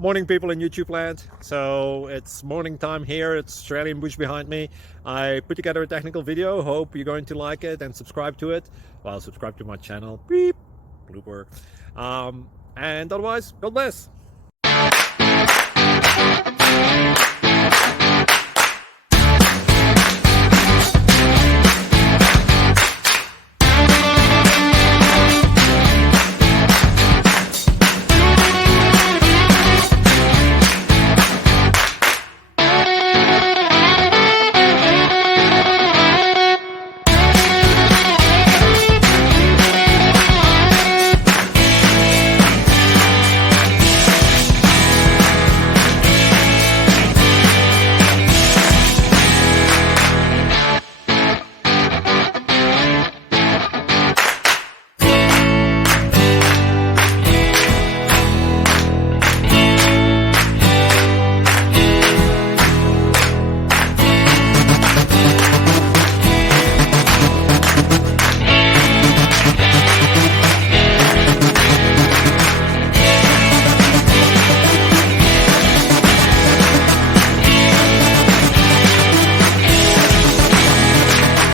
Morning, people in YouTube land. So it's morning time here. It's Australian bush behind me. I put together a technical video. Hope you're going to like it and subscribe to it. Well, subscribe to my channel. Beep. Blooper. And otherwise, God bless.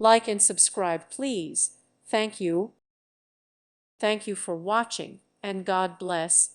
Like and subscribe, please. Thank you. Thank you for watching, and God bless.